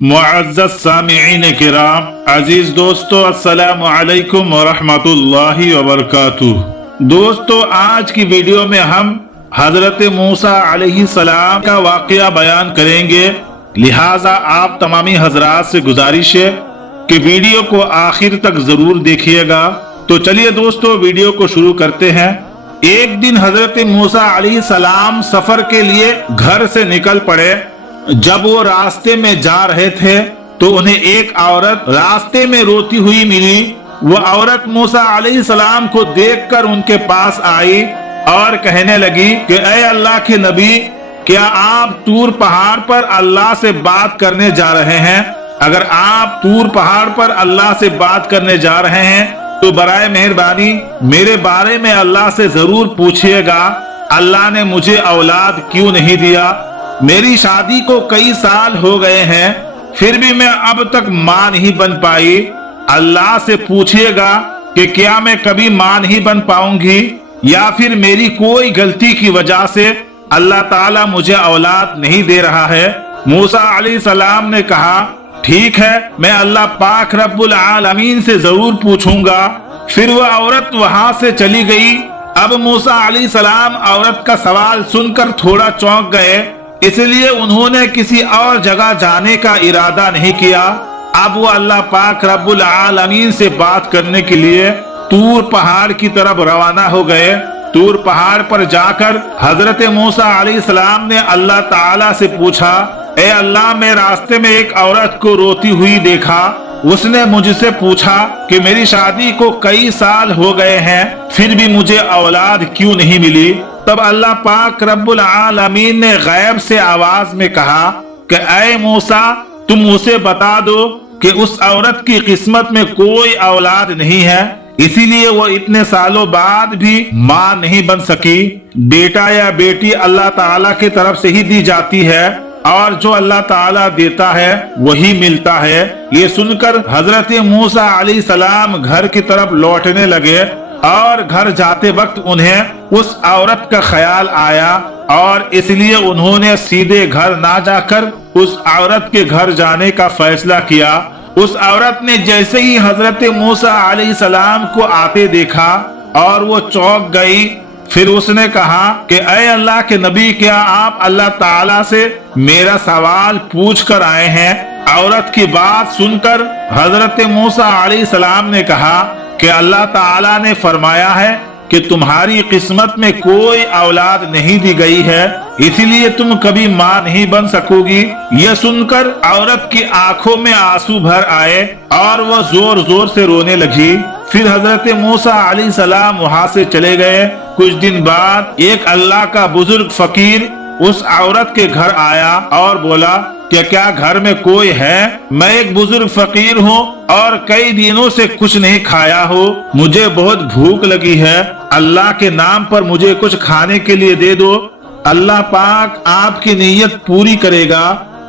मुअज़्ज़ज़ सामिईन किराम, अजीज दोस्तों, अस्सलामु अलैकुम वरहमतुल्लाहि वबरकातुहू। दोस्तों, आज की वीडियो में हम हजरत मूसा अलैहिस्सलाम का वाक़या बयान करेंगे। लिहाजा आप तमामी हजरात से गुजारिश है कि वीडियो को आखिर तक जरूर देखिएगा। तो चलिए दोस्तों, वीडियो को शुरू करते हैं। एक दिन हजरत मूसा अलैहिस्सलाम सफर के लिए घर से निकल पड़े। जब वो रास्ते में जा रहे थे तो उन्हें एक औरत रास्ते में रोती हुई मिली। वो औरत मूसा अलैहिस्सलाम को देखकर उनके पास आई और कहने लगी कि ऐ अल्लाह के नबी, क्या आप तूर पहाड़ पर अल्लाह से बात करने जा रहे हैं? अगर आप तूर पहाड़ पर अल्लाह से बात करने जा रहे हैं तो बराए मेहरबानी मेरे बारे में अल्लाह से जरूर पूछिएगा। अल्लाह ने मुझे औलाद क्यों नहीं दिया? मेरी शादी को कई साल हो गए हैं, फिर भी मैं अब तक मां नहीं बन पाई। अल्लाह से पूछिएगा कि क्या मैं कभी मां नहीं बन पाऊंगी या फिर मेरी कोई गलती की वजह से अल्लाह ताला मुझे औलाद नहीं दे रहा है। मूसा अलैहिस्सलाम ने कहा, ठीक है, मैं अल्लाह पाक रब्बुल आलमीन से जरूर पूछूंगा। फिर वह औरत वहां से चली गई। अब मूसा अलैहिस्सलाम औरत का सवाल सुनकर थोड़ा चौंक गए, इसलिए उन्होंने किसी और जगह जाने का इरादा नहीं किया। अब वो अल्लाह पाक रब्बुल आलमीन से बात करने के लिए तूर पहाड़ की तरफ रवाना हो गए। तूर पहाड़ पर जाकर हजरत मूसा अलैहिस्सलाम ने अल्लाह ताला से पूछा, ए अल्लाह, मैं रास्ते में एक औरत को रोती हुई देखा। उसने मुझसे पूछा कि मेरी शादी को कई साल हो गए हैं, फिर भी मुझे औलाद क्यों नहीं मिली? तब अल्लाह पाक रब्बुल आलमीन ने गैब से आवाज में कहा कि ऐ मूसा, तुम उसे बता दो कि उस औरत की किस्मत में कोई औलाद नहीं है, इसीलिए वो इतने सालों बाद भी मां नहीं बन सकी। बेटा या बेटी अल्लाह ताला की तरफ से ही दी जाती है और जो अल्लाह ताला देता है वही मिलता है। ये सुनकर हजरत मूसा अलैहिस्सलाम घर की तरफ लौटने लगे और घर जाते वक्त उन्हें उस औरत का ख्याल आया और इसलिए उन्होंने सीधे घर ना जाकर उस औरत के घर जाने का फैसला किया। उस औरत ने जैसे ही हजरत मूसा अलैहिस्सलाम को आते देखा और वो चौंक गई। फिर उसने कहा कि ऐ अल्लाह के नबी, क्या आप अल्लाह ताला से मेरा सवाल पूछ कर आए हैं? औरत की बात सुनकर हजरत मूसा अलैहिस्सलाम ने कहा कि अल्लाह ताला ने फरमाया है कि तुम्हारी किस्मत में कोई औलाद नहीं दी गई है, इसीलिए तुम कभी मां नहीं बन सकोगी। यह सुनकर औरत की आंखों में आंसू भर आए और वह जोर जोर से रोने लगी। फिर हजरत मूसा अलैहिस्सलाम वहां से चले गए। कुछ दिन बाद एक अल्लाह का बुजुर्ग फकीर उस औरत के घर आया और बोला कि क्या घर में कोई है? मैं एक बुजुर्ग फकीर हूँ और कई दिनों से कुछ नहीं खाया हो, मुझे बहुत भूख लगी है। अल्लाह के नाम पर मुझे कुछ खाने के लिए दे दो, अल्लाह पाक आपकी नीयत पूरी करेगा।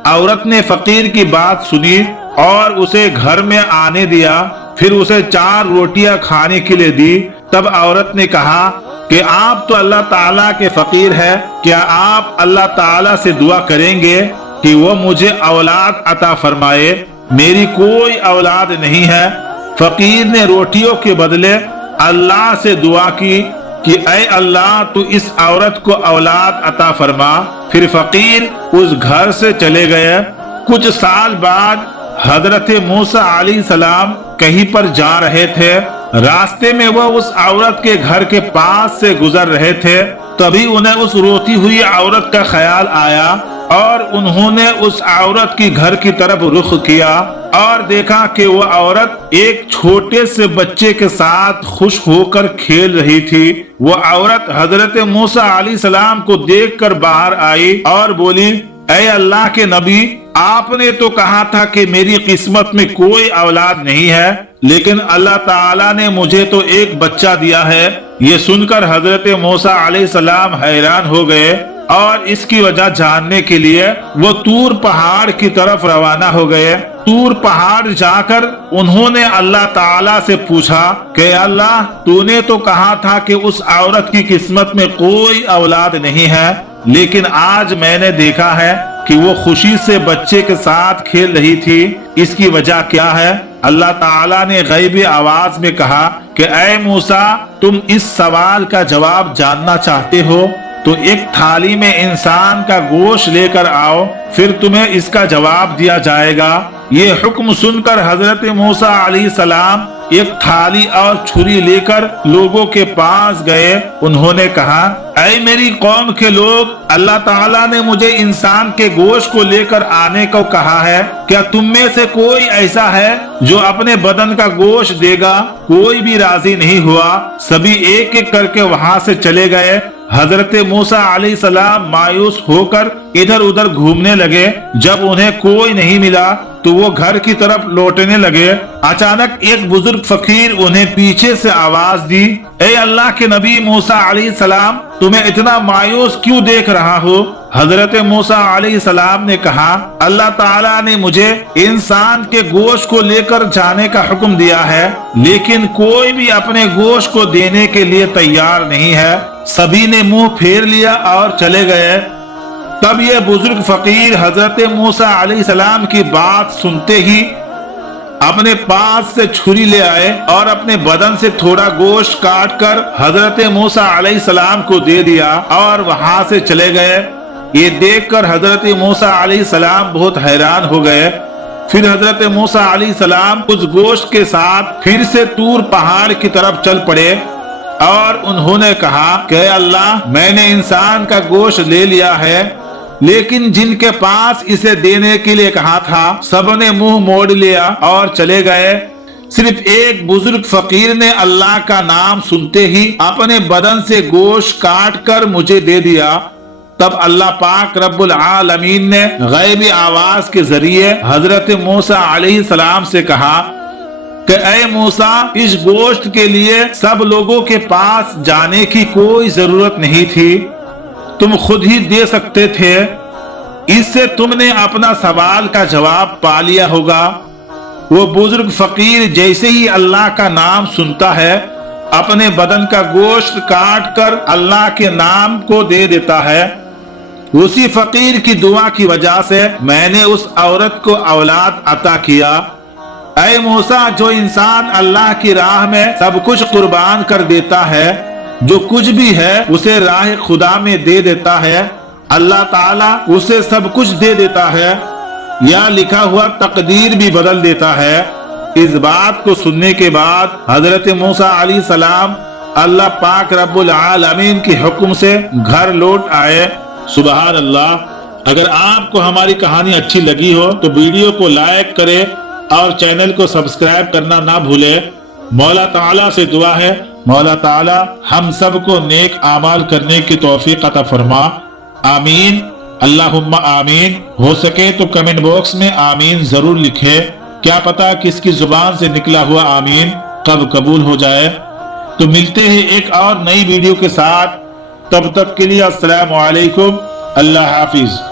औरत ने फकीर की बात सुनी और उसे घर में आने दिया। फिर उसे 4 रोटियां खाने के लिए दी। तब औरत ने कहा कि आप तो अल्लाह ताला के फकीर है, क्या आप अल्लाह ताला से दुआ करेंगे कि वो मुझे औलाद अता फरमाए? मेरी कोई औलाद नहीं है। फकीर ने रोटियों के बदले अल्लाह से दुआ की कि ऐ अल्लाह, तू इस औरत को औलाद अता फरमा। फिर फकीर उस घर से चले गए। कुछ साल बाद हजरत मूसा अलैहिस्सलाम कहीं पर जा रहे थे। रास्ते में वह उस औरत के घर के पास से गुजर रहे थे। तभी उन्हें उस रोती हुई औरत का ख्याल आया और उन्होंने उस औरत की घर की तरफ रुख किया और देखा कि वो औरत एक छोटे से बच्चे के साथ खुश होकर खेल रही थी। वो औरत हजरत मूसा अलैहिस्सलाम को देखकर बाहर आई और बोली, ऐ अल्लाह के नबी, आपने तो कहा था कि मेरी किस्मत में कोई औलाद नहीं है, लेकिन अल्लाह ताला ने मुझे तो एक बच्चा दिया है। ये सुनकर हजरत मूसा अलैहिस्सलाम हैरान हो गए और इसकी वजह जानने के लिए वो तूर पहाड़ की तरफ रवाना हो गए। तूर पहाड़ जाकर उन्होंने अल्लाह ताला से पूछा कि अल्लाह, तूने तो कहा था कि उस औरत की किस्मत में कोई औलाद नहीं है, लेकिन आज मैंने देखा है کہ وہ خوشی سے بچے کے ساتھ کھیل رہی تھی، اس کی وجہ کیا ہے؟ اللہ تعالیٰ نے غیبی آواز میں کہا کہ اے موسیٰ، تم اس سوال کا جواب جاننا چاہتے ہو تو ایک تھالی میں انسان کا گوشت لے کر آؤ، پھر تمہیں اس کا جواب دیا جائے گا۔ یہ حکم سن کر حضرت موسیٰ علیہ السلام ایک تھالی اور چھری لے کر لوگوں کے پاس گئے۔ انہوں نے کہا، اے میری قوم کے لوگ، اللہ تعالیٰ نے مجھے انسان کے گوشت کو لے کر آنے کو کہا ہے، کیا تم میں سے کوئی ایسا ہے جو اپنے بدن کا گوشت دے گا؟ کوئی بھی راضی نہیں ہوا، سبھی ایک ایک کر کے وہاں سے چلے گئے۔ حضرت موسیٰ علیہ السلام مایوس ہو کر ادھر ادھر گھومنے لگے۔ جب انہیں کوئی نہیں ملا تو وہ گھر کی طرف لوٹنے لگے۔ اچانک ایک بزرگ فقیر انہیں پیچھے سے آواز دی، اے اللہ کے نبی موسیٰ علیہ السلام، تمہیں اتنا مایوس کیوں دیکھ رہا ہو؟ حضرت موسیٰ علیہ السلام نے کہا، اللہ تعالیٰ نے مجھے انسان کے گوشت کو لے کر جانے کا حکم دیا ہے، لیکن کوئی بھی اپنے گوشت کو دینے کے لیے تیار نہیں ہے۔ سبھی نے منہ پھیر لیا اور چلے گئے۔ تب یہ بزرگ فقیر حضرت موسیٰ علیہ السلام کی بات سنتے ہی اپنے پاس سے چھری لے آئے اور اپنے بدن سے تھوڑا گوشت کاٹ کر حضرت موسیٰ علیہ السلام کو دے دیا اور وہاں سے چلے گئے۔ یہ دیکھ کر حضرت موسیٰ علیہ السلام بہت حیران ہو گئے۔ پھر حضرت موسیٰ علیہ السلام اس گوشت کے ساتھ پھر سے طور پہاڑ کی طرف چل پڑے اور انہوں نے کہا کہ اے اللہ، میں نے انسان کا گوشت لے لیا ہے، لیکن جن کے پاس اسے دینے کے لیے کہا تھا سب نے منہ موڑ لیا اور چلے گئے۔ صرف ایک بزرگ فقیر نے اللہ کا نام سنتے ہی اپنے بدن سے گوشت کاٹ کر مجھے دے دیا۔ تب اللہ پاک رب العالمین نے غیبی آواز کے ذریعے حضرت موسیٰ علیہ السلام سے کہا کہ اے موسیٰ، اس گوشت کے لیے سب لوگوں کے پاس جانے کی کوئی ضرورت نہیں تھی، تم خود ہی دے سکتے تھے، اس سے تم نے اپنا سوال کا جواب پا لیا ہوگا۔ وہ بزرگ فقیر جیسے ہی اللہ کا نام سنتا ہے اپنے بدن کا گوشت کاٹ کر اللہ کے نام کو دے دیتا ہے۔ اسی فقیر کی دعا کی وجہ سے میں نے اس عورت کو اولاد عطا کیا۔ اے موسیٰ، جو انسان اللہ کی راہ میں سب کچھ قربان کر دیتا ہے، جو کچھ بھی ہے اسے راہ خدا میں دے دیتا ہے، اللہ تعالیٰ اسے سب کچھ دے دیتا ہے یا لکھا ہوا تقدیر بھی بدل دیتا ہے۔ اس بات کو سننے کے بعد حضرت موسیٰ علیہ السلام اللہ پاک رب العالمین کے حکم سے گھر لوٹ آئے۔ سبحان اللہ۔ اگر آپ کو ہماری کہانی اچھی لگی ہو تو ویڈیو کو لائک کرے اور چینل کو سبسکرائب کرنا نہ بھولے۔ مولا تعالیٰ سے دعا ہے، مولا تعالیٰ ہم سب کو نیک اعمال کرنے کی توفیق عطا فرما۔ آمین، اللہم آمین۔ ہو سکے تو کمنٹ باکس میں آمین ضرور لکھے، کیا پتا کس کی زبان سے نکلا ہوا آمین کب قبول ہو جائے۔ تو ملتے ہیں ایک اور نئی ویڈیو کے ساتھ، تب تک کے لیے السلام علیکم، اللہ حافظ۔